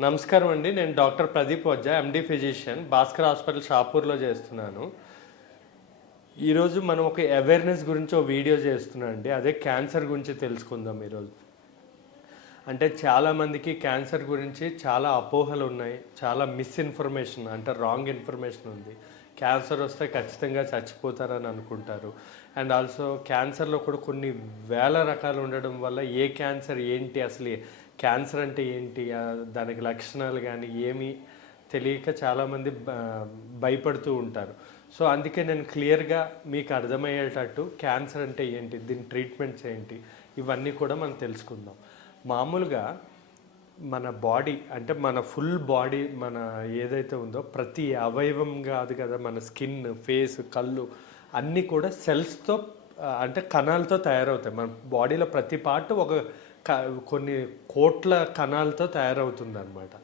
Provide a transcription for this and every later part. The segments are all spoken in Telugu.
నమస్కారం అండి. నేను డాక్టర్ ప్రదీప్ వజ్జా, ఎండి ఫిజిషియన్, భాస్కర్ హాస్పిటల్ షాపూర్లో చేస్తున్నాను. ఈరోజు మనం ఒక అవేర్నెస్ గురించి ఒక వీడియో చేస్తున్నాం అండి. అదే క్యాన్సర్ గురించి తెలుసుకుందాం ఈరోజు. అంటే చాలామందికి క్యాన్సర్ గురించి చాలా అపోహలు ఉన్నాయి, చాలా మిస్ఇన్ఫర్మేషన్ అంటే రాంగ్ ఇన్ఫర్మేషన్ ఉంది. క్యాన్సర్ వస్తే ఖచ్చితంగా చచ్చిపోతారని అనుకుంటారు. అండ్ ఆల్సో క్యాన్సర్లో కూడా కొన్ని వేల రకాలు ఉండడం వల్ల ఏ క్యాన్సర్ ఏంటి, అసలు క్యాన్సర్ అంటే ఏంటి, దానికి లక్షణాలు కానీ ఏమీ తెలియక చాలామంది భయపడుతూ ఉంటారు. సో అందుకే నేను క్లియర్గా మీకు అర్థమయ్యేటట్టు క్యాన్సర్ అంటే ఏంటి, దీని ట్రీట్మెంట్స్ ఏంటి, ఇవన్నీ కూడా మనం తెలుసుకుందాం. మామూలుగా మన బాడీ అంటే మన ఫుల్ బాడీ మన ఏదైతే ఉందో ప్రతి అవయవం కాదు కదా, మన స్కిన్, ఫేస్, కళ్ళు అన్నీ కూడా సెల్స్తో అంటే కణాలతో తయారవుతాయి. మన బాడీలో ప్రతి పార్ట్ ఒక కొన్ని కోట్ల కణాలతో తయారవుతుంది అనమాట.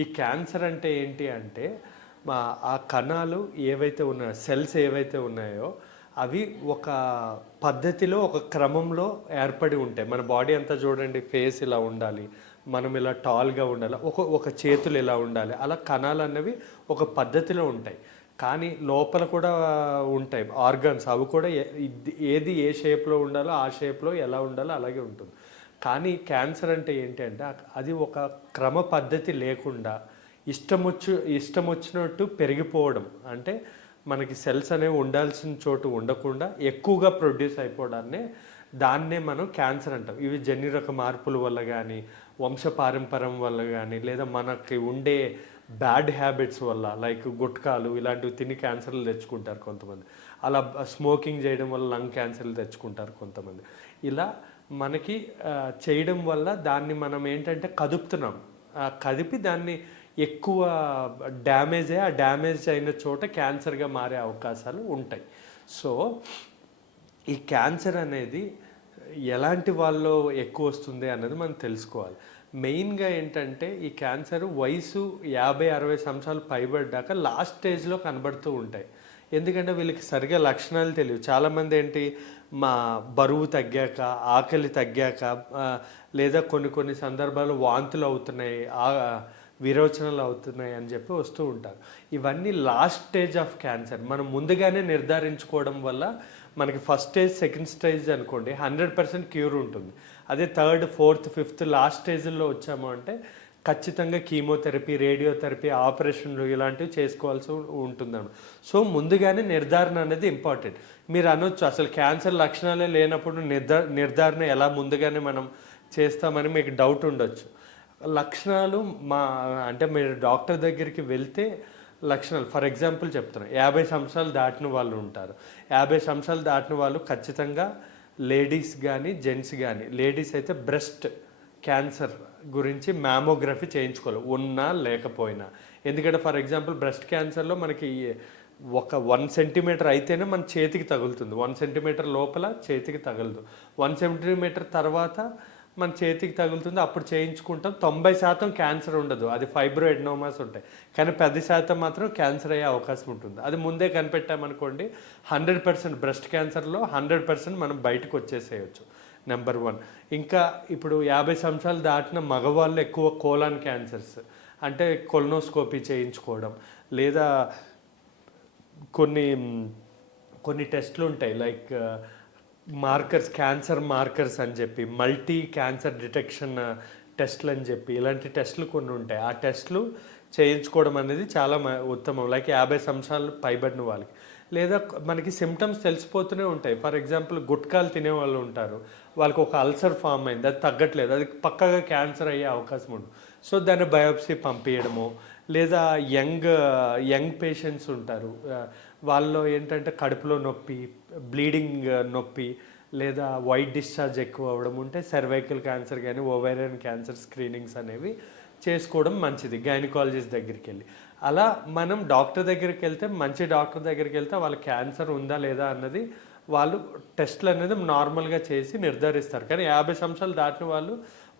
ఈ క్యాన్సర్ అంటే ఏంటి అంటే ఆ కణాలు ఏవైతే ఉన్నాయో, సెల్స్ ఏవైతే ఉన్నాయో అవి ఒక పద్ధతిలో ఒక క్రమంలో ఏర్పడి ఉంటాయి. మన బాడీ అంతా చూడండి, ఫేస్ ఇలా ఉండాలి, మనం ఇలా టాల్గా ఉండాలి, ఒక చేతులు ఇలా ఉండాలి, అలా కణాలు అన్నవి ఒక పద్ధతిలో ఉంటాయి. కానీ లోపల కూడా ఉంటాయి ఆర్గన్స్, అవి కూడా ఏది ఏ షేప్లో ఉండాలో ఆ షేప్లో ఎలా ఉండాలో అలాగే ఉంటుంది. కానీ క్యాన్సర్ అంటే ఏంటి అంటే అది ఒక క్రమ పద్ధతి లేకుండా ఇష్టం వచ్చినట్టు పెరిగిపోవడం. అంటే మనకి సెల్స్ అనేవి ఉండాల్సిన చోటు ఉండకుండా ఎక్కువగా ప్రొడ్యూస్ దాన్నే మనం క్యాన్సర్ అంటాం. ఇవి జన్యురక మార్పుల వల్ల కానీ, వంశపారంపర్యం వల్ల కానీ, లేదా మనకి ఉండే బ్యాడ్ హ్యాబిట్స్ వల్ల, లైక్ గుట్కాలు ఇలాంటివి తిని క్యాన్సర్లు తెచ్చుకుంటారు కొంతమంది. అలా స్మోకింగ్ చేయడం వల్ల లంగ్ క్యాన్సర్లు తెచ్చుకుంటారు కొంతమంది. ఇలా మనకి చేయడం వల్ల దాన్ని మనం ఏంటంటే కదుపుతున్నాం. కదిపి దాన్ని ఎక్కువ డ్యామేజ్ అయ్యి ఆ డ్యామేజ్ అయిన చోట క్యాన్సర్గా మారే అవకాశాలు ఉంటాయి. సో ఈ క్యాన్సర్ అనేది ఎలాంటి వాళ్ళు ఎక్కువ వస్తుంది అన్నది మనం తెలుసుకోవాలి. మెయిన్గా ఏంటంటే ఈ క్యాన్సర్ వయసు 50-60 సంవత్సరాలు పైబడ్డాక లాస్ట్ స్టేజ్లో కనబడుతూ ఉంటాయి. ఎందుకంటే వీళ్ళకి సరిగా లక్షణాలు తెలియవు. చాలామంది ఏంటి, మా బరువు తగ్గాక, ఆకలి తగ్గాక, లేదా కొన్ని సందర్భాలు వాంతులు అవుతున్నాయి, విరోచనలు అవుతున్నాయి అని చెప్పి వస్తూ ఉంటారు. ఇవన్నీ లాస్ట్ స్టేజ్ ఆఫ్ క్యాన్సర్. మనం ముందుగానే నిర్ధారించుకోవడం వల్ల మనకి ఫస్ట్ స్టేజ్, సెకండ్ స్టేజ్ అనుకోండి 100% క్యూర్ ఉంటుంది. అదే థర్డ్, ఫోర్త్, ఫిఫ్త్ లాస్ట్ స్టేజ్లో వచ్చాము అంటే ఖచ్చితంగా కీమోథెరపీ, రేడియోథెరపీ, ఆపరేషన్లు ఇలాంటివి చేసుకోవాల్సి ఉంటుందన్నమాట. సో ముందుగానే నిర్ధారణ అనేది ఇంపార్టెంట్. మీరు అనొచ్చు, అసలు క్యాన్సర్ లక్షణాలే లేనప్పుడు నిర్ధారణ ఎలా ముందుగానే మనం చేస్తామని మీకు డౌట్ ఉండొచ్చు. లక్షణాలు అంటే మీరు డాక్టర్ దగ్గరికి వెళ్తే లక్షణాలు, ఫర్ ఎగ్జాంపుల్ చెప్తున్నాను, 50 సంవత్సరాలు దాటిన వాళ్ళు ఉంటారు. 50 సంవత్సరాలు దాటిన వాళ్ళు ఖచ్చితంగా లేడీస్ కానీ జెంట్స్ కానీ, లేడీస్ అయితే బ్రెస్ట్ క్యాన్సర్ గురించి మ్యామోగ్రఫీ చేయించుకోవాలి, ఉన్నా లేకపోయినా. ఎందుకంటే ఫర్ ఎగ్జాంపుల్ బ్రెస్ట్ క్యాన్సర్లో మనకి ఒక 1 సెంటీమీటర్ అయితేనే మన చేతికి తగులుతుంది, 1 సెంటీమీటర్ లోపల చేతికి తగలదు. 1 సెంటీమీటర్ తర్వాత మన చేతికి తగులుతుంది, అప్పుడు చేయించుకుంటాం. 90% క్యాన్సర్ ఉండదు, అది ఫైబ్రోఎడ్నోమాస్ ఉంటాయి. కానీ 10% మాత్రం క్యాన్సర్ అయ్యే అవకాశం ఉంటుంది. అది ముందే కనిపెట్టామనుకోండి 100% బ్రెస్ట్ క్యాన్సర్లో 100% మనం బయటకు వచ్చేసేయచ్చు. నెంబర్ 1. ఇంకా ఇప్పుడు 50 సంవత్సరాలు దాటిన మగవాళ్ళు ఎక్కువ కోలాన్ క్యాన్సర్స్ అంటే కొలనోస్కోపీ చేయించుకోవడం, లేదా కొన్ని టెస్ట్లు ఉంటాయి, లైక్ మార్కర్స్, క్యాన్సర్ మార్కర్స్ అని చెప్పి, మల్టీ క్యాన్సర్ డిటెక్షన్ టెస్ట్లు అని చెప్పి, ఇలాంటి టెస్ట్లు కొన్ని ఉంటాయి. ఆ టెస్ట్లు చేయించుకోవడం అనేది చాలా ఉత్తమం, లైక్ 50 సంవత్సరాలు పైబడిన వాళ్ళకి. లేదా మనకి సిమ్టమ్స్ తెలిసిపోతూనే ఉంటాయి. ఫర్ ఎగ్జాంపుల్ గుట్కాలు తినేవాళ్ళు ఉంటారు, వాళ్ళకి ఒక అల్సర్ ఫామ్ అయింది, అది తగ్గట్లేదు, అది పక్కగా క్యాన్సర్ అయ్యే అవకాశం ఉంది. సో దాన్ని బయోప్సీ పంపించడము. లేదా యంగ్ పేషెంట్స్ ఉంటారు, వాళ్ళలో ఏంటంటే కడుపులో నొప్పి, బ్లీడింగ్ నొప్పి, లేదా వైట్ డిశ్చార్జ్ ఎక్కువ అవ్వడం ఉంటే సర్వైకల్ క్యాన్సర్ కానీ ఓవేరియన్ క్యాన్సర్ స్క్రీనింగ్స్ అనేవి చేసుకోవడం మంచిది గైనకాలజిస్ట్ దగ్గరికి వెళ్ళి. అలా మనం డాక్టర్ దగ్గరికి వెళ్తే, మంచి డాక్టర్ దగ్గరికి వెళ్తే వాళ్ళ క్యాన్సర్ ఉందా లేదా అన్నది వాళ్ళు టెస్ట్లు అనేది నార్మల్గా చేసి నిర్ధారిస్తారు. కానీ 50 సంవత్సరాలు దాటిన వాళ్ళు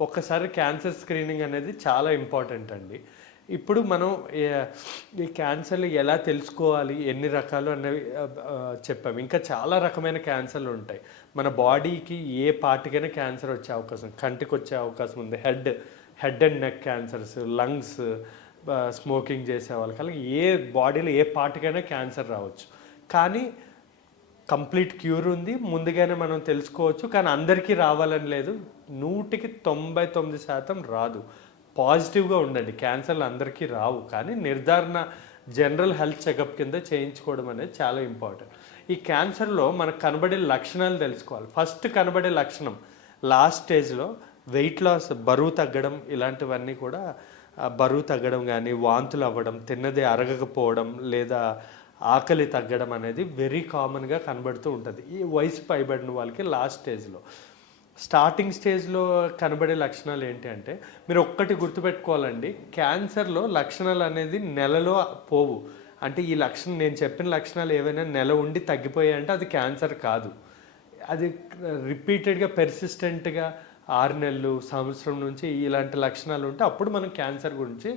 ఒక్కసారి క్యాన్సర్ స్క్రీనింగ్ అనేది చాలా ఇంపార్టెంట్ అండి. ఇప్పుడు మనం ఈ క్యాన్సర్లు ఎలా తెలుసుకోవాలి, ఎన్ని రకాలు అనేవి చెప్పాము. ఇంకా చాలా రకమైన క్యాన్సర్లు ఉంటాయి. మన బాడీకి ఏ పార్ట్కైనా క్యాన్సర్ వచ్చే అవకాశం, కంటికి వచ్చే అవకాశం ఉంది. Head and neck cancers, lungs, smoking చేసే వాళ్ళకి, అలాగే ఏ బాడీలో ఏ పార్ట్కైనా క్యాన్సర్ రావచ్చు. కానీ కంప్లీట్ క్యూర్ ఉంది, ముందుగానే మనం తెలుసుకోవచ్చు. కానీ అందరికీ రావాలని లేదు. 99% రాదు. పాజిటివ్గా ఉండండి. క్యాన్సర్లు అందరికీ రావు, కానీ నిర్ధారణ జనరల్ హెల్త్ చెకప్ కింద చేయించుకోవడం అనేది చాలా ఇంపార్టెంట్. ఈ క్యాన్సర్లో మనకు కనబడే లక్షణాలు తెలుసుకోవాలి. ఫస్ట్ కనబడే లక్షణం లాస్ట్ స్టేజ్లో వెయిట్ లాస్, బరువు తగ్గడం, ఇలాంటివన్నీ కూడా బరువు తగ్గడం కానీ, వాంతులు అవ్వడం, తిన్నది అరగకపోవడం, లేదా ఆకలి తగ్గడం అనేది వెరీ కామన్గా కనబడుతూ ఉంటుంది ఈ వయసు పైబడిన వాళ్ళకి లాస్ట్ స్టేజ్లో. స్టార్టింగ్ స్టేజ్లో కనబడే లక్షణాలు ఏంటి అంటే, మీరు ఒక్కటి గుర్తుపెట్టుకోవాలండి, క్యాన్సర్లో లక్షణాలు అనేది నెలలో పోవు. అంటే ఈ లక్షణం, నేను చెప్పిన లక్షణాలు ఏవైనా నెల ఉండి తగ్గిపోయాయంటే అది క్యాన్సర్ కాదు. అది రిపీటెడ్గా పెర్సిస్టెంట్గా 6 నెలలు, సంవత్సరం నుంచి ఇలాంటి లక్షణాలు ఉంటే అప్పుడు మనం క్యాన్సర్ గురించి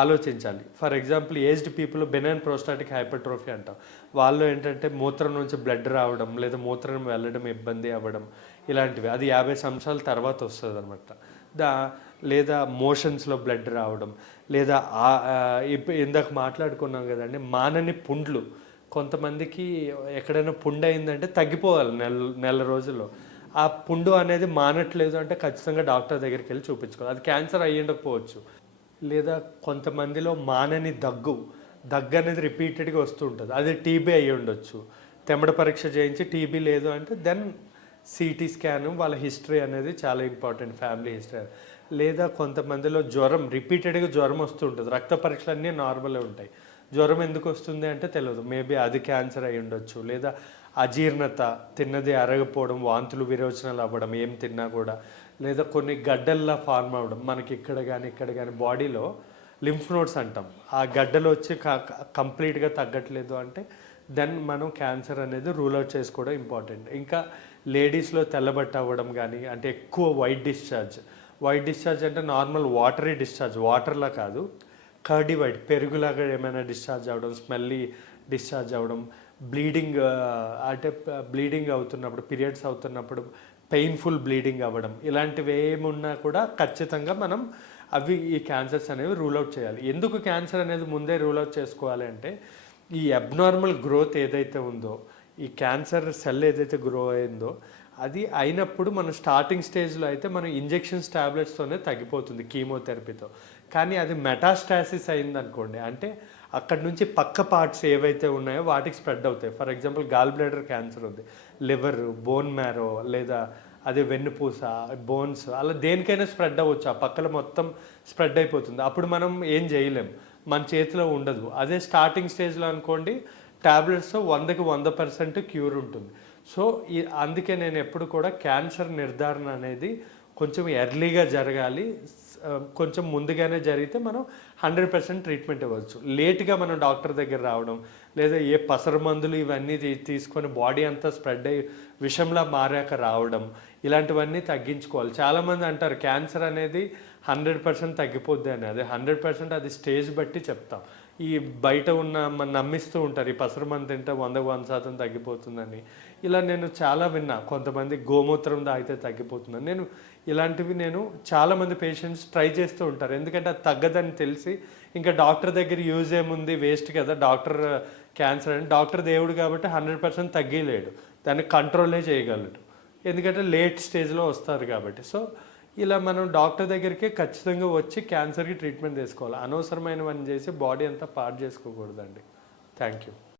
ఆలోచించాలి. For example, aged people benign prostatic hypertrophy అంటాం. వాళ్ళు ఏంటంటే మూత్రం నుంచి బ్లడ్ రావడం, లేదా మూత్రం వెళ్ళడం ఇబ్బంది అవ్వడం, ఇలాంటివి. అది 50 సంవత్సరాల తర్వాత వస్తుంది అనమాట. లేదా మోషన్స్లో బ్లడ్ రావడం, లేదా ఇందాక మాట్లాడుకున్నాం కదండి, మానని పుండ్లు. కొంతమందికి ఎక్కడైనా పుండు అయిందంటే తగ్గిపోవాలి నెల రోజుల్లో. ఆ పుండు అనేది మానట్లేదు అంటే ఖచ్చితంగా డాక్టర్ దగ్గరికి వెళ్ళి చూపించుకోవాలి. అది క్యాన్సర్ అయ్యి ఉండకపోవచ్చు. లేదా కొంతమందిలో మానని దగ్గు అనేది రిపీటెడ్గా వస్తూ ఉంటుంది, అది టీబీ అయ్యి ఉండొచ్చు. తెమ్మడ పరీక్ష చేయించి టీబీ లేదు అంటే దెన్ సిటీ స్కాన్, వాళ్ళ హిస్టరీ అనేది చాలా ఇంపార్టెంట్, ఫ్యామిలీ హిస్టరీ. లేదా కొంతమందిలో జ్వరం, రిపీటెడ్గా జ్వరం వస్తూ ఉంటుంది, రక్త పరీక్షలు అన్నీ నార్మలే ఉంటాయి, జ్వరం ఎందుకు వస్తుంది అంటే తెలియదు, మేబీ అది క్యాన్సర్ అయి ఉండొచ్చు. లేదా అజీర్ణత, తిన్నది అరగపోవడం, వాంతులు విరోచనాలు అవ్వడం ఏం తిన్నా కూడా. లేదా కొన్ని గడ్డల్లా ఫార్మ్ అవ్వడం, మనకి ఇక్కడ కానీ బాడీలో లింఫ్ నోడ్స్ అంటాం, ఆ గడ్డలు వచ్చి కంప్లీట్గా తగ్గట్లేదు అంటే దెన్ మనం క్యాన్సర్ అనేది రూల్ అవుట్ చేసుకోవడం ఇంపార్టెంట్. ఇంకా లేడీస్లో తెల్లబట్ట అవ్వడం కానీ, అంటే ఎక్కువ వైట్ డిశ్చార్జ్ అంటే నార్మల్ వాటరీ డిశ్చార్జ్, వాటర్లా కాదు, కర్డీ వైట్, పెరుగులాగా ఏమైనా డిశ్చార్జ్ అవ్వడం, స్మెల్లీ డిశ్చార్జ్ అవ్వడం, బ్లీడింగ్, అంటే బ్లీడింగ్ అవుతున్నప్పుడు, పీరియడ్స్ అవుతున్నప్పుడు పెయిన్ఫుల్ బ్లీడింగ్ అవ్వడం, ఇలాంటివి ఏమున్నా కూడా ఖచ్చితంగా మనం ఈ క్యాన్సర్స్ అనేవి రూల్ అవుట్ చేయాలి. ఎందుకు క్యాన్సర్ అనేది ముందే రూల్ అవుట్ చేసుకోవాలి అంటే, ఈ అబ్నార్మల్ గ్రోత్ ఏదైతే ఉందో, ఈ క్యాన్సర్ సెల్ ఏదైతే గ్రో అయిందో, అది అయినప్పుడు మనం స్టార్టింగ్ స్టేజ్లో అయితే మనం ఇంజెక్షన్స్, టాబ్లెట్స్తోనే తగ్గిపోతుంది కీమోథెరపీతో. కానీ అది మెటాస్టాసిస్ అయిందనుకోండి, అంటే అక్కడి నుంచి పక్క పార్ట్స్ ఏవైతే ఉన్నాయో వాటికి స్ప్రెడ్ అవుతాయి. For example, gall bladder cancer ఉంది, లివర్, బోన్ మ్యారో, లేదా అదే వెన్నుపూస, బోన్స్, అలా దేనికైనా స్ప్రెడ్ అవ్వచ్చు, ఆ పక్కల మొత్తం స్ప్రెడ్ అయిపోతుంది. అప్పుడు మనం ఏం చేయలేం, మన చేతిలో ఉండదు. అదే స్టార్టింగ్ స్టేజ్లో అనుకోండి, ట్యాబ్లెట్స్తో 100కి 100% క్యూర్ ఉంటుంది. సో అందుకే నేను ఎప్పుడు కూడా క్యాన్సర్ నిర్ధారణ అనేది కొంచెం ఎర్లీగా జరగాలి. కొంచెం ముందుగానే జరిగితే మనం 100% ట్రీట్మెంట్ ఇవ్వచ్చు. లేట్గా మనం డాక్టర్ దగ్గర రావడం, లేదా ఏ పసరు మందులు ఇవన్నీ తీసుకొని బాడీ అంతా స్ప్రెడ్ అయ్యి విషంలా మారాక రావడం, ఇలాంటివన్నీ తగ్గించుకోవాలి. చాలామంది అంటారు క్యాన్సర్ అనేది 100% తగ్గిపోద్ది అని. అది 100% అది స్టేజ్ బట్టి చెప్తాం. ఈ బయట ఉన్న మన నమ్మిస్తూ ఉంటారు, ఈ పసరు మందు తింటే 100% తగ్గిపోతుందని. ఇలా నేను చాలా విన్నా, కొంతమంది గోమూత్రం తాగితే తగ్గిపోతుందని. ఇలాంటివి నేను చాలామంది పేషెంట్స్ ట్రై చేస్తూ ఉంటారు, ఎందుకంటే అది తగ్గదని తెలిసి. ఇంకా డాక్టర్ దగ్గర యూజ్ ఏముంది, వేస్ట్ కదా, క్యాన్సర్ అని డాక్టర్ దేవుడు కాబట్టి 100% తగ్గిలేడు, దాన్ని కంట్రోలే చేయగలడు, ఎందుకంటే లేట్ స్టేజ్లో వస్తారు కాబట్టి. సో ఇలా మనం డాక్టర్ దగ్గరికి ఖచ్చితంగా వచ్చి క్యాన్సర్కి ట్రీట్మెంట్ తీసుకోవాలి. అనవసరమైనవన్నీ చేసి బాడీ అంతా పాడు చేసుకోకూడదండి. Thank you.